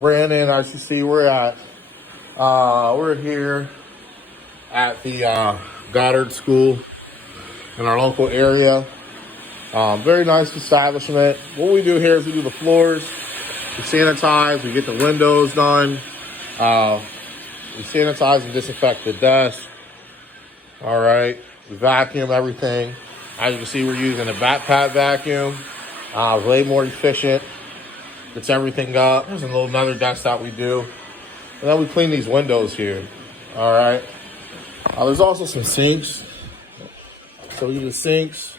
Brandon, as you see, we're here at the Goddard School in our local area. Very nice establishment. What we do here is we do the floors, we sanitize, we get the windows done, we sanitize and disinfect the desk. All right, we vacuum everything. As you can see, we're using a backpack vacuum, way more efficient. Gets everything up. There's another desk that we do. And then we clean these windows here. All right. There's also some sinks. So we do the sinks.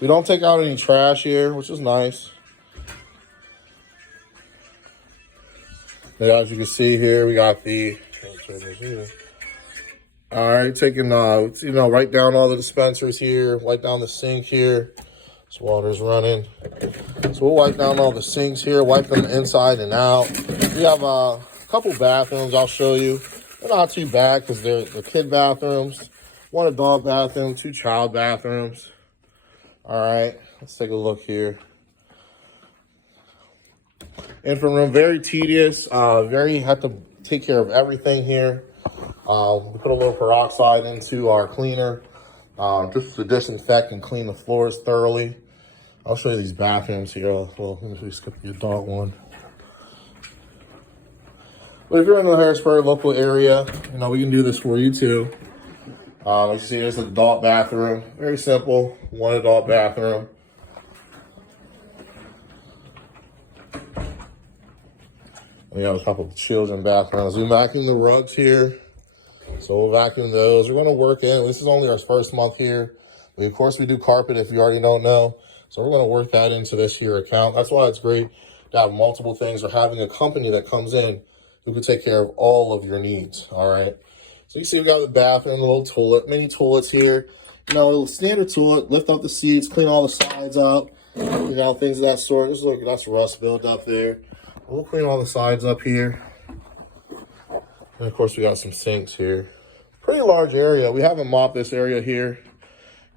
We don't take out any trash here, which is nice. And as you can see here, we got the... All right, taking, wipe down all the dispensers here, wipe down the sink here. This water's running. So we'll wipe down all the sinks here, wipe them inside and out. We have a couple bathrooms I'll show you. They're not too bad because they're kid bathrooms. One adult bathroom, 2 child bathrooms. All right, let's take a look here. Infant room, very tedious. Have to take care of everything here. We put a little peroxide into our cleaner. Just to disinfect and clean the floors thoroughly. I'll show you these bathrooms here. Well, let me skip the adult one. But if you're in the Harrisburg local area, we can do this for you too. Like you see, there's an adult bathroom. Very simple, 1 adult bathroom. We have a couple of children bathrooms. We vacuum the rugs here. So we'll vacuum those. We're going to work in. This is only our first month here. Of course, we do carpet if you already don't know. So we're going to work that into this year account. That's why it's great to have multiple things or having a company that comes in who can take care of all of your needs. All right. So you see we got the bathroom, the little toilet, mini toilets here. A little standard toilet, lift up the seats, clean all the sides up, things of that sort. Just look, that's rust build up there. We'll clean all the sides up here. And of course, we got some sinks here. Pretty large area. We haven't mopped this area here.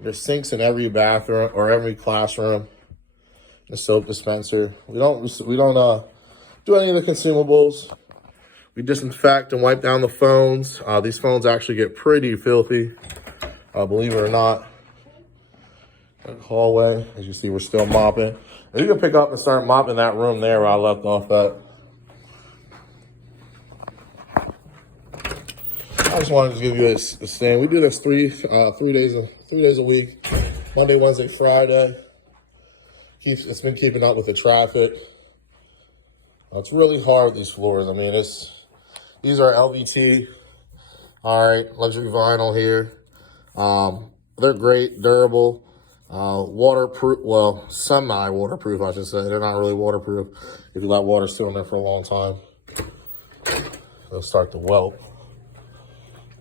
There's sinks in every bathroom or every classroom. The soap dispenser. We don't do any of the consumables. We disinfect and wipe down the phones. These phones actually get pretty filthy, believe it or not. Hallway, as you see, we're still mopping. And you can pick up and start mopping that room there where I left off at. I just wanted to give you this thing. We do this three days a week, Monday, Wednesday, Friday. It's been keeping up with the traffic. It's really hard, these floors. I mean, these are LVT. All right, luxury vinyl here. They're great, durable, waterproof. Well, semi-waterproof, I should say. They're not really waterproof. If you let water sit in there for a long time, they'll start to whelp.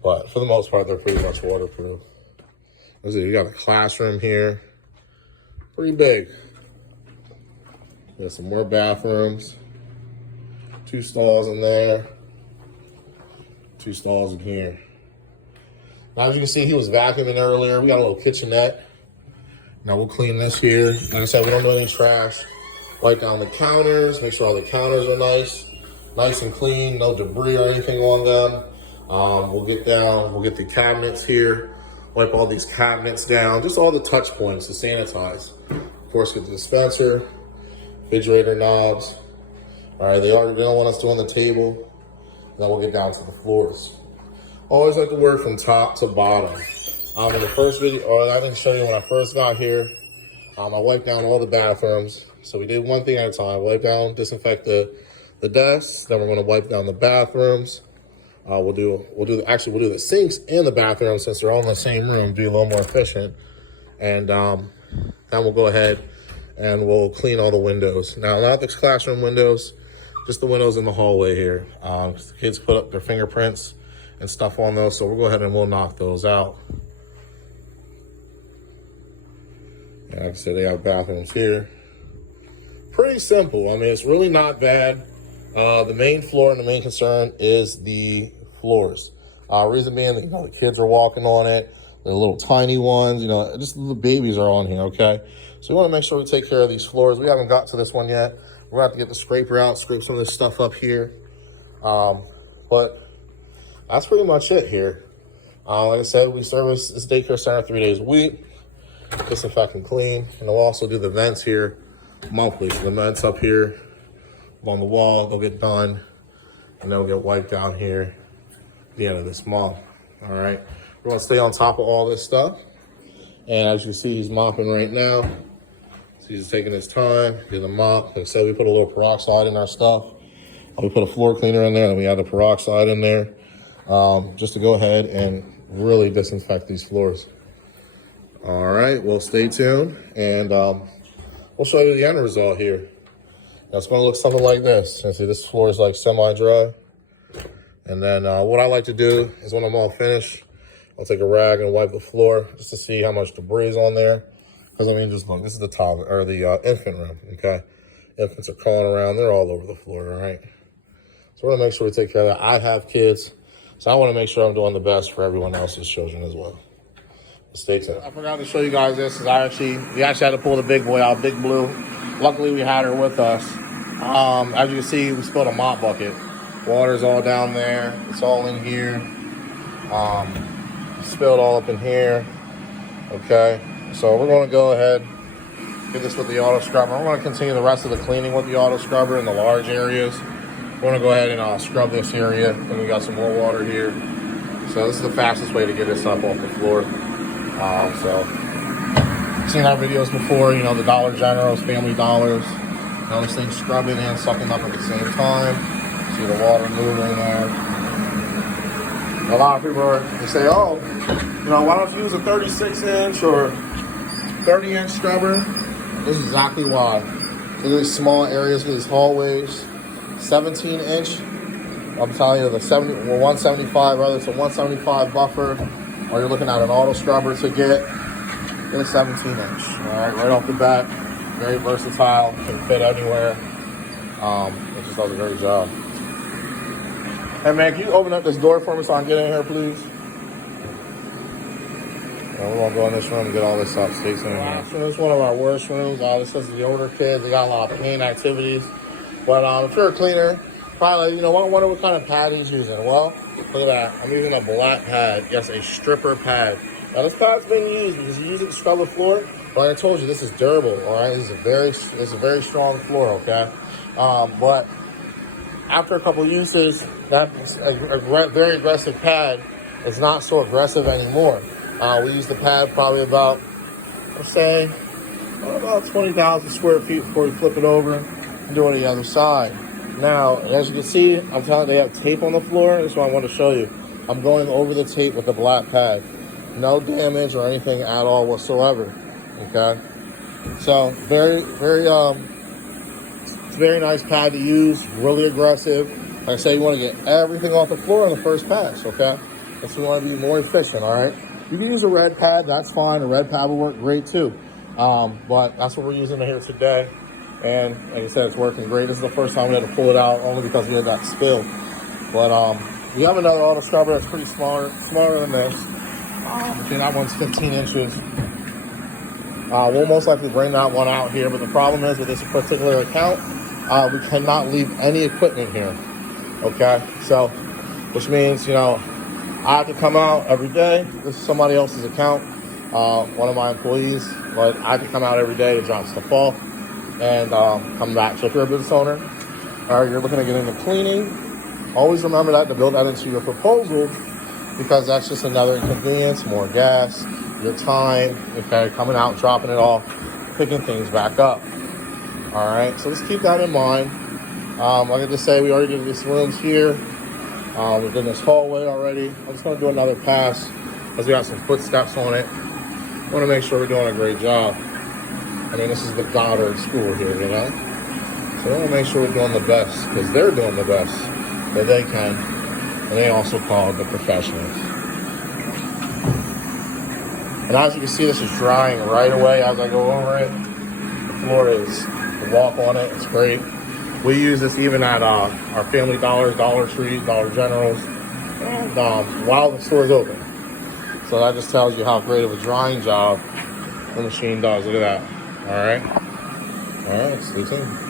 But for the most part, they're pretty much waterproof. Let's see, we got a classroom here. Pretty big. There's some more bathrooms. 2 stalls in there. 2 stalls in here. Now, as you can see, he was vacuuming earlier. We got a little kitchenette. Now we'll clean this here. Like I said, we don't do any trash. Wipe down the counters. Make sure all the counters are nice and clean. No debris or anything on them. We'll get the cabinets here, wipe all these cabinets down, just all the touch points to sanitize. Of course, get the dispenser, refrigerator knobs. All right, they don't want us doing the table. Then we'll get down to the floors. Always like to work from top to bottom. In the first video, I didn't show you when I first got here. I wiped down all the bathrooms. So we did one thing at a time. Wipe down, disinfect the desks. Then we're going to wipe down the bathrooms. We'll do the sinks and the bathroom since they're all in the same room, be a little more efficient. And then we'll go ahead and we'll clean all the windows. Now, not the classroom windows, just the windows in the hallway here. The kids put up their fingerprints and stuff on those, so we'll go ahead and we'll knock those out. Like I said, they have bathrooms here. Pretty simple. I mean, it's really not bad. The main floor and the main concern is the floors. Reason being that, the kids are walking on it. The little tiny ones, just the babies are on here, okay? So we want to make sure we take care of these floors. We haven't got to this one yet. We're going to have to get the scraper out, scrape some of this stuff up here. But that's pretty much it here. Like I said, we service this daycare center 3 days a week, disinfect and clean, and we'll also do the vents here monthly. So the vents up here on the wall, they'll get done, and they'll get wiped down here at the end of this month. All right, we're gonna stay on top of all this stuff, and as you see, he's mopping right now. So he's taking his time, getting the mop. Like I said, we put a little peroxide in our stuff. We put a floor cleaner in there, and we add the peroxide in there, just to go ahead and really disinfect these floors. All right, well, stay tuned, and we'll show you the end result here. Now, it's going to look something like this. You see, this floor is like semi-dry. And then what I like to do is when I'm all finished, I'll take a rag and wipe the floor just to see how much debris is on there. Because, I mean, just look, this is the toddler, or the infant room, okay? Infants are crawling around. They're all over the floor, all right? So we're going to make sure we take care of that. I have kids, so I want to make sure I'm doing the best for everyone else's children as well. Stay tuned. I forgot to show you guys this, because we actually had to pull the big boy out, Big Blue. Luckily, we had her with us. As you can see, we spilled a mop bucket. Water's all down there. It's all in here. Spilled all up in here. Okay, so we're going to go ahead, get this with the auto scrubber. We're going to continue the rest of the cleaning with the auto scrubber in the large areas. We're going to go ahead and scrub this area. And we got some more water here. So this is the fastest way to get this up off the floor. So, seen our videos before, you know, the Dollar Generals, Family Dollars. You know, this thing's scrubbing and sucking up at the same time. See the water moving there. A lot of people they say, oh, you know, why don't you use a 36-inch or 30-inch scrubber? This is exactly why. For these small areas, for these hallways, 17-inch. I'm telling you, the 175, rather it's a 175 buffer, or you're looking at an auto scrubber to get a 17-inch. All right off the bat, very versatile, can fit anywhere. It just does a great job. Hey man, can you open up this door for me so I can get in here, please? We're gonna go in this room and get all this up. Stay tuned here. So this is one of our worst rooms. This is the older kids. They got a lot of paint activities. But if you're a cleaner, probably, you know, I wonder what kind of pad he's using. Well, look at that. I'm using a black pad. Yes, a stripper pad. Now, this pad's being used because you use it to scrub the floor. But like I told you, this is durable, all right? It's a very strong floor, okay? But after a couple uses, that a very aggressive pad is not so aggressive anymore. We use the pad probably about, let's say, about 20,000 square feet before we flip it over and do it on the other side. Now, as you can see, I'm telling you, they have tape on the floor. That's what I want to show you. I'm going over the tape with the black pad. No damage or anything at all whatsoever. Okay? So, very nice pad to use. Really aggressive. Like I say, you want to get everything off the floor on the first pass, okay? That's we want to be more efficient, all right? You can use a red pad. That's fine. A red pad will work great, too. But that's what we're using here today. And like I said, it's working great. This is the first time we had to pull it out only because we had that spill. But we have another auto scrubber that's pretty smaller than this. That one's 15 inches. We'll most likely bring that one out here. But the problem is with this particular account, we cannot leave any equipment here. Okay? So, which means, you know, I have to come out every day. This is somebody else's account, one of my employees. But I have to come out every day to drop stuff off and come back. So if you're a business owner or you're looking to get into cleaning, always remember that to build that into your proposal, because that's just another inconvenience, more gas, your time, okay, coming out, dropping it off, picking things back up. All right, so just keep that in mind. Like I just say, we already did these rooms here. We've done this hallway already. I'm just gonna do another pass because we got some footsteps on it. I wanna make sure we're doing a great job. I mean, this is the Goddard school here, you know? So we want to make sure we're doing the best, because they're doing the best that they can. And they also call the professionals. And as you can see, this is drying right away as I go over it. The floor is, the walk on it, it's great. We use this even at our Family Dollars, Dollar Trees, Dollar Generals, and while the store's open. So that just tells you how great of a drying job the machine does. Look at that. All right, stay tuned.